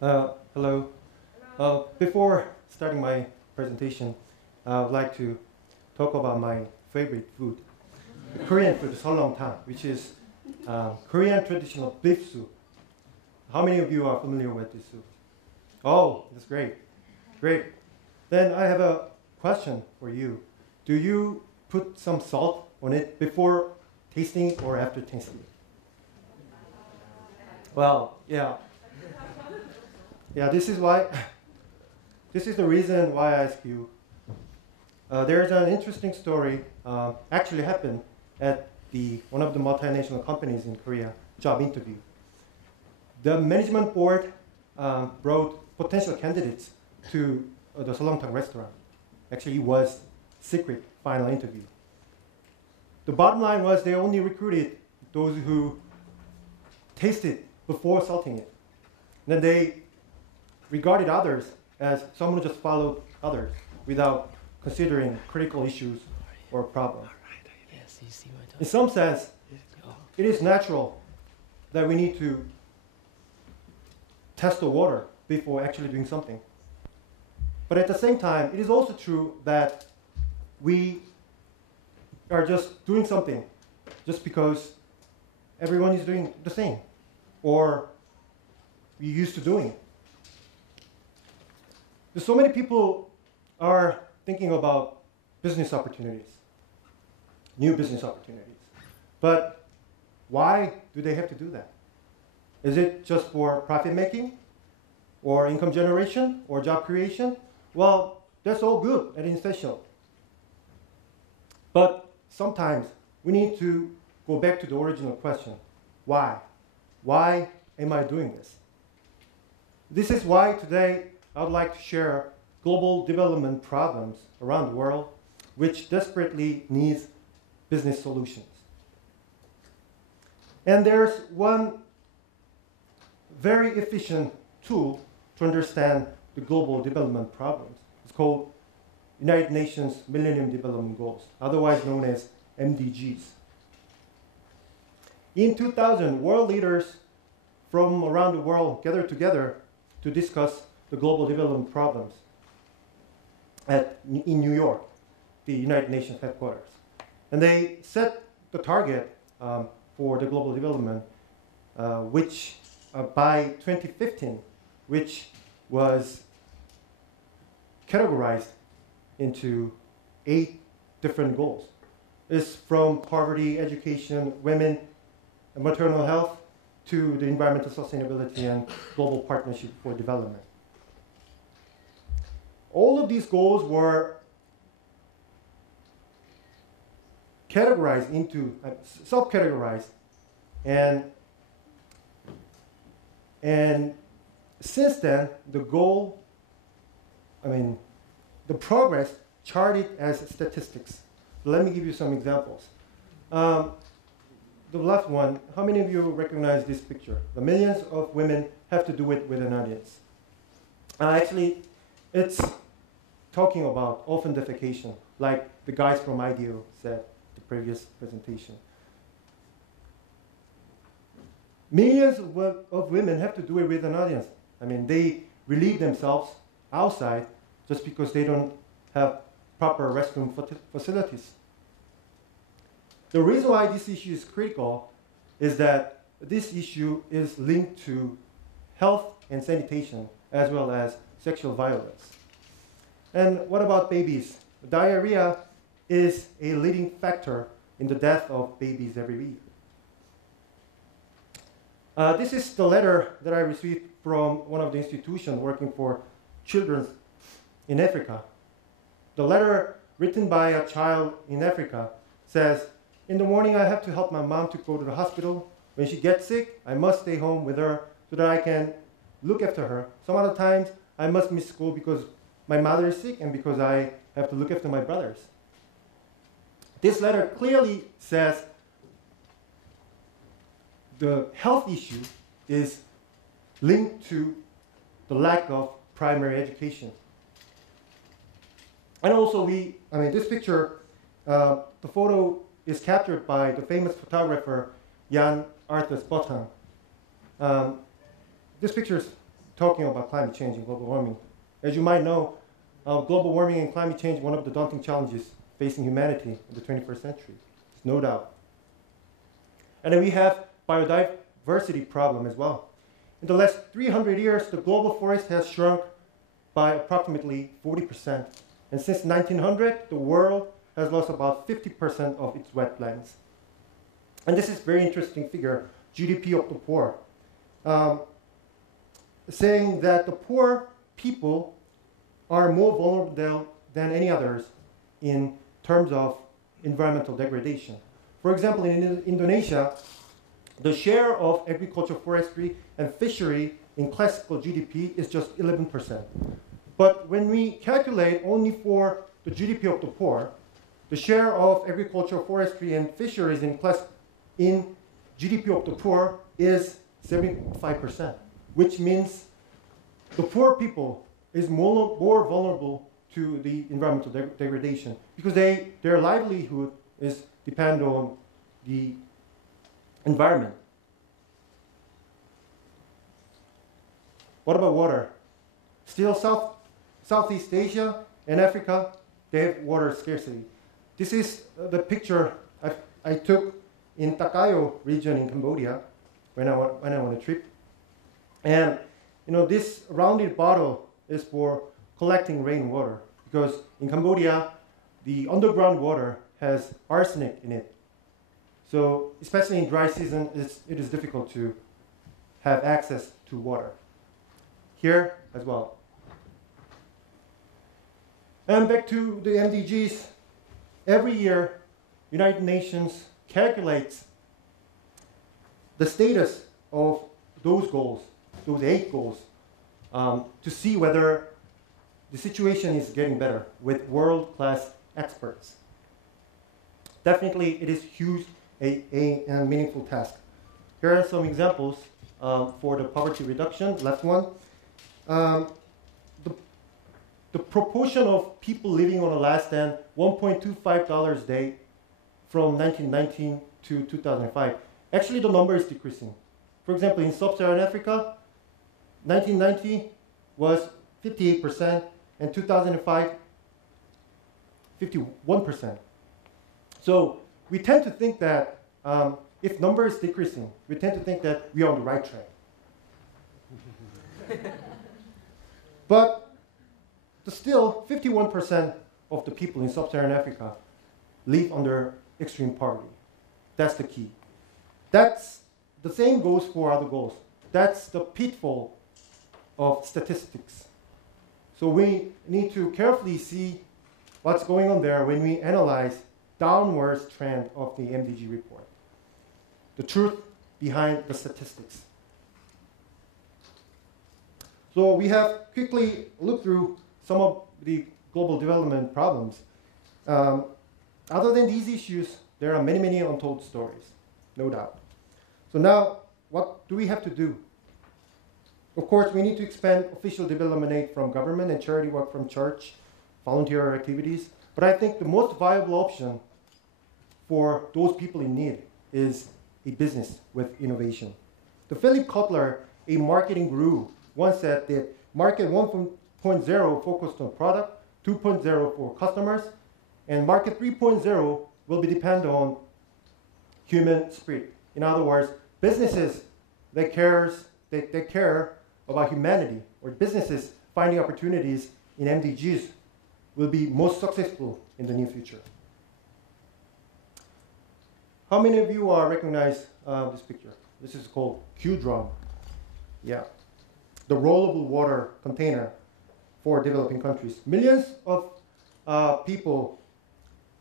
Hello. Before starting my presentation, I would like to talk about my favorite food, the Korean food, seolleongtang, which is Korean traditional beef soup. How many of you are familiar with this soup? Oh, that's great. Great. Then I have a question for you. Do you put some salt on it before tasting or after tasting? Well, yeah. Yeah, this is why. This is the reason why I ask you. There's an interesting story actually happened at one of the multinational companies in Korea job interview. The management board brought potential candidates to the seolleongtang restaurant. Actually, it was secret final interview. The bottom line was they only recruited those who tasted before salting it. Then they regarded others as someone who just followed others without considering critical issues or problems. In some sense, it is natural that we need to test the water before actually doing something. But at the same time, it is also true that we are just doing something just because everyone is doing the same, or we're used to doing it. So many people are thinking about business opportunities, new business opportunities. But why do they have to do that? Is it just for profit making, or income generation, or job creation? Well, that's all good and essential. But sometimes we need to go back to the original question. Why? Why am I doing this? This is why today I would like to share global development problems around the world which desperately needs business solutions. And there's one very efficient tool to understand the global development problems. It's called United Nations Millennium Development Goals, otherwise known as MDGs. In 2000, world leaders from around the world gathered together to discuss the global development problems in New York, the United Nations headquarters. And they set the target for the global development, which by 2015, which was categorized into 8 different goals. It's from poverty, education, women, and maternal health, to the environmental sustainability and global partnership for development. All of these goals were categorized into, subcategorized, and since then, the progress charted as statistics. Let me give you some examples. The left one, how many of you recognize this picture? The millions of women have to do it with an audience. Actually, it's talking about orphan defecation, like the guys from IDEO said the previous presentation. Millions of women have to do it with an audience. They relieve themselves outside just because they don't have proper restroom facilities. The reason why this issue is critical is that this issue is linked to health and sanitation, as well as sexual violence. And what about babies? Diarrhea is a leading factor in the death of babies every week. This is the letter that I received from one of the institutions working for children in Africa. The letter written by a child in Africa says, "In the morning, I have to help my mom to go to the hospital. When she gets sick, I must stay home with her so that I can look after her. Some other times, I must miss school because my mother is sick and because I have to look after my brothers." This letter clearly says the health issue is linked to the lack of primary education. And also this picture, the photo is captured by the famous photographer Jan Arthur Spotthang. This picture is talking about climate change and global warming. As you might know, global warming and climate change is one of the daunting challenges facing humanity in the 21st century. There's no doubt. And then we have biodiversity problem as well. In the last 300 years, the global forest has shrunk by approximately 40%. And since 1900, the world has lost about 50% of its wetlands. And this is a very interesting figure, GDP of the poor, saying that the poor people are more vulnerable than any others in terms of environmental degradation. For example, in Indonesia, the share of agriculture, forestry, and fishery in classical GDP is just 11%. But when we calculate only for the GDP of the poor, the share of agriculture, forestry, and fisheries in GDP of the poor is 75%, which means the poor people is more vulnerable to the environmental degradation because their livelihood is depend on the environment. What about water? Still Southeast Asia and Africa, they have water scarcity. This is the picture I took in Takayo region in Cambodia when I went on a trip. And this rounded bottle is for collecting rainwater because in Cambodia, the underground water has arsenic in it. So especially in dry season, it is difficult to have access to water. Here as well. And back to the MDGs. Every year, United Nations calculates the status of those goals, those 8 goals, to see whether the situation is getting better with world-class experts. Definitely, it is huge, a meaningful task. Here are some examples for the poverty reduction. Last one. The proportion of people living on less than $1.25 a day from 1919 to 2005. Actually, the number is decreasing. For example, in sub-Saharan Africa, 1990 was 58%, and 2005, 51%. So we tend to think that if number is decreasing, we tend to think that we are on the right track. But still, 51% of the people in sub-Saharan Africa live under extreme poverty. That's the key. That's the same goes for other goals. That's the pitfall of statistics. So we need to carefully see what's going on there when we analyze downwards trend of the MDG report. The truth behind the statistics. So we have quickly looked through some of the global development problems. Other than these issues, there are many, many untold stories, no doubt. So now, what do we have to do? Of course, we need to expand official development aid from government and charity work from church, volunteer activities. But I think the most viable option for those people in need is a business with innovation. The Philip Kotler, a marketing guru, once said that market 1.0 focused on product, 2.0 for customers, and market 3.0 will be dependent on human spirit. In other words, businesses that care about humanity, or businesses finding opportunities in MDGs will be most successful in the near future. How many of you recognize this picture? This is called QDrum. Yeah, the rollable water container for developing countries. Millions of people,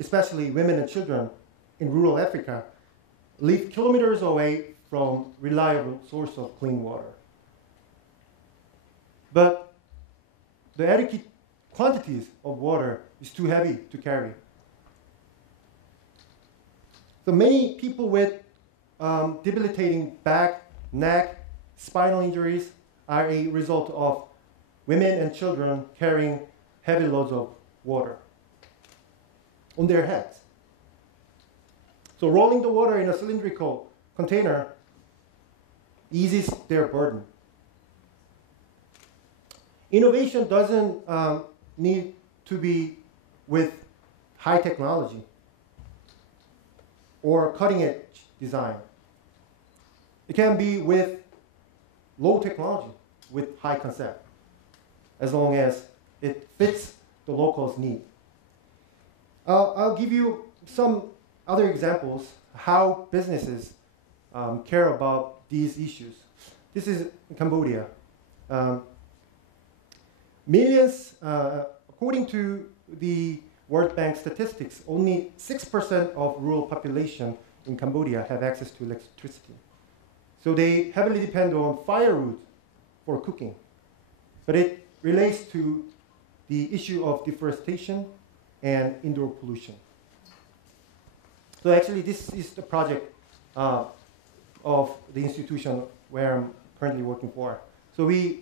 especially women and children in rural Africa, live kilometers away from reliable source of clean water. But the adequate quantities of water is too heavy to carry. So many people with debilitating back, neck, spinal injuries are a result of women and children carrying heavy loads of water on their heads. So rolling the water in a cylindrical container eases their burden. innovation doesn't need to be with high technology or cutting-edge design. It can be with low technology, with high concept, as long as it fits the locals' need. I'll give you some other examples how businesses care about these issues. This is Cambodia. Millions, according to the World Bank statistics, only 6% of rural population in Cambodia have access to electricity. So they heavily depend on firewood for cooking. But it relates to the issue of deforestation and indoor pollution. So actually, this is the project of the institution where I'm currently working for. So we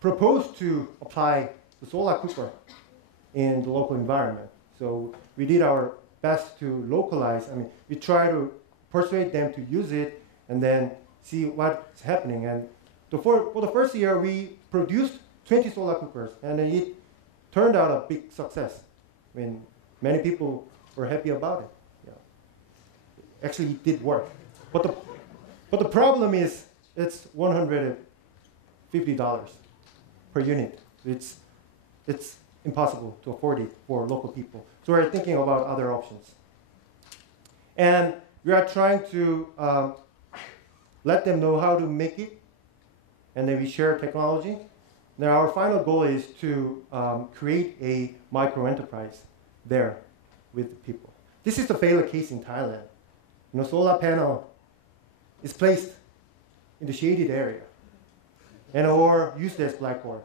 proposed to apply the solar cooker in the local environment. So we did our best to localize. I mean, we try to persuade them to use it and then see what's happening. And for the first year, we produced 20 solar cookers, and it turned out a big success. I mean, many people were happy about it. Yeah. Actually, it did work. But the problem is it's $150 per unit. It's impossible to afford it for local people. So we're thinking about other options. And we are trying to let them know how to make it, and then we share technology. Now our final goal is to create a micro-enterprise there with the people. This is the failure case in Thailand. You know, solar panel is placed in the shaded area and or used as blackboard.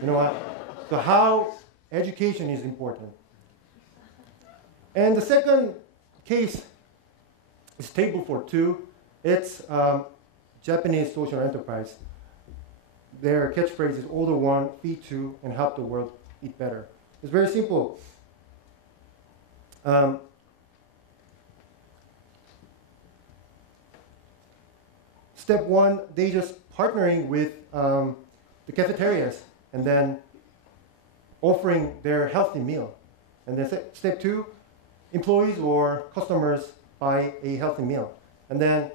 You know what? So how education is important. And the second case is Table for Two. It's Japanese social enterprise. Their catchphrase is order one, feed two, and help the world eat better. It's very simple. Step one, they just partnering with the cafeterias and then offering their healthy meal. And then step two, employees or customers buy a healthy meal. And then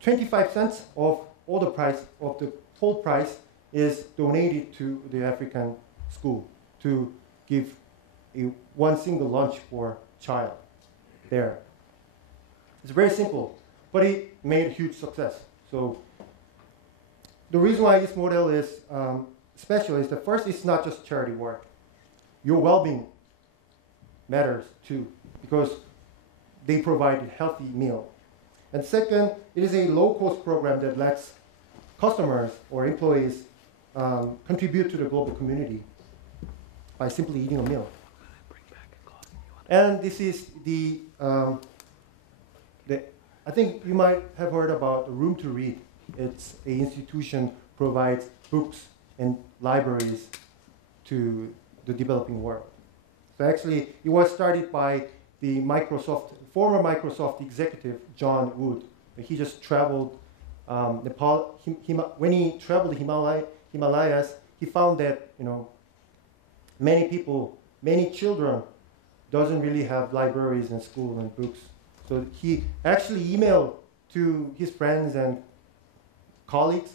25 cents of all the price of the whole price is donated to the African school to give one single lunch for child there. It's very simple, but it made a huge success. So the reason why this model is special is that first, it's not just charity work. Your well-being matters too, because they provide a healthy meal. And second, it is a low-cost program that lets customers or employees contribute to the global community by simply eating a meal. And this is I think you might have heard about Room to Read. It's an institution provides books and libraries to the developing world. So actually, it was started by the former Microsoft executive, John Wood. He just traveled Nepal. When he traveled the Himalayas, he found that many children doesn't really have libraries in school and books. So he actually emailed to his friends and colleagues,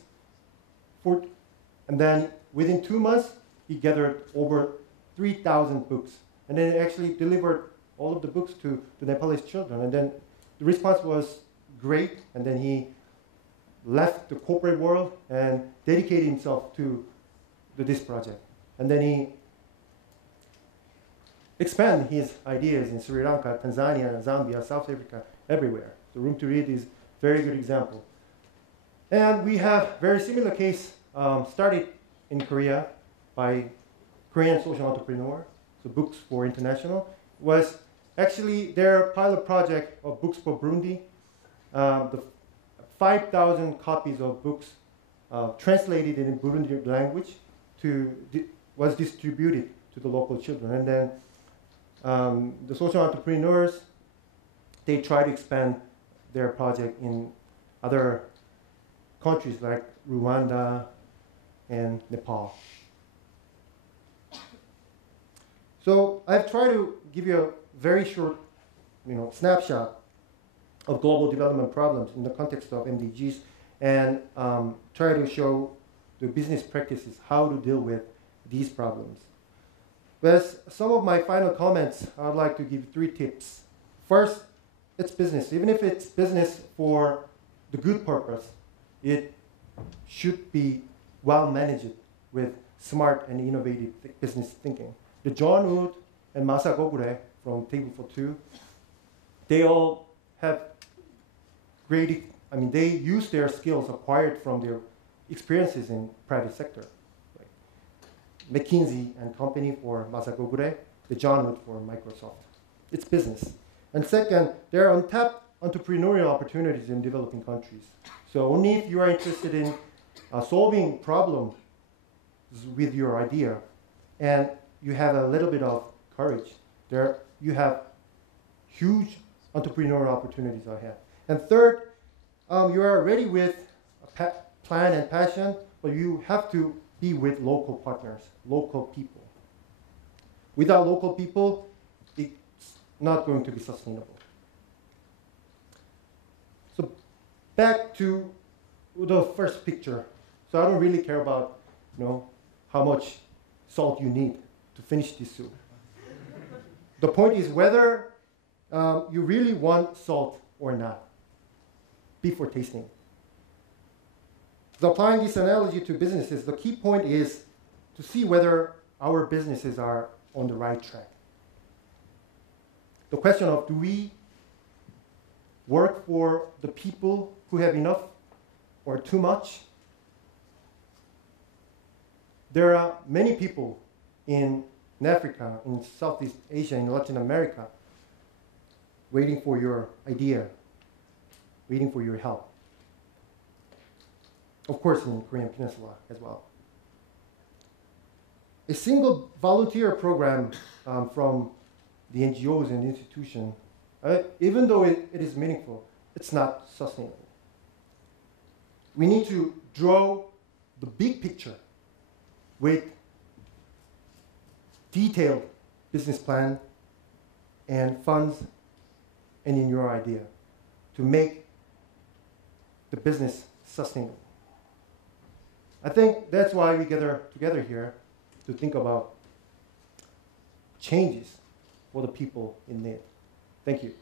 and then within 2 months, he gathered over 3,000 books, and then actually delivered all of the books to the Nepalese children. And then the response was great, and then he left the corporate world and dedicated himself to this project. And then he expanded his ideas in Sri Lanka, Tanzania, Zambia, South Africa, everywhere. The Room to Read is a very good example. And we have very similar case started in Korea by Korean social entrepreneur, so Books for International, was actually their pilot project of Books for Burundi. The 5,000 copies of books translated in Burundi language was distributed to the local children. And then the social entrepreneurs, they try to expand their project in other countries like Rwanda, and Nepal. So I've tried to give you a very short snapshot of global development problems in the context of MDGs and try to show the business practices, how to deal with these problems. But as some of my final comments, I would like to give 3 tips. First, it's business. Even if it's business for the good purpose, it should be well managed with smart and innovative business thinking. The John Wood and Masa Gogure from Table for Two, they all have they use their skills acquired from their experiences in private sector. Like McKinsey and Company for Masa Gogure, the John Wood for Microsoft. It's business. And second, there are untapped entrepreneurial opportunities in developing countries. So only if you are interested in solving problems with your idea and you have a little bit of courage, you have huge entrepreneurial opportunities ahead. And third, you are ready with a plan and passion, but you have to be with local partners, local people. Without local people, it's not going to be sustainable. So back to the first picture. So I don't really care about how much salt you need to finish this soup. The point is whether you really want salt or not before tasting. So applying this analogy to businesses, the key point is to see whether our businesses are on the right track. The question of do we work for the people who have enough or too much? There are many people in Africa, in Southeast Asia, in Latin America, waiting for your idea, waiting for your help. Of course, in Korean Peninsula as well. A single volunteer program from the NGOs and institutions, even though it is meaningful, it's not sustainable. We need to draw the big picture with detailed business plan and funds and in your idea to make the business sustainable. I think that's why we gather together here to think about changes for the people in need. Thank you.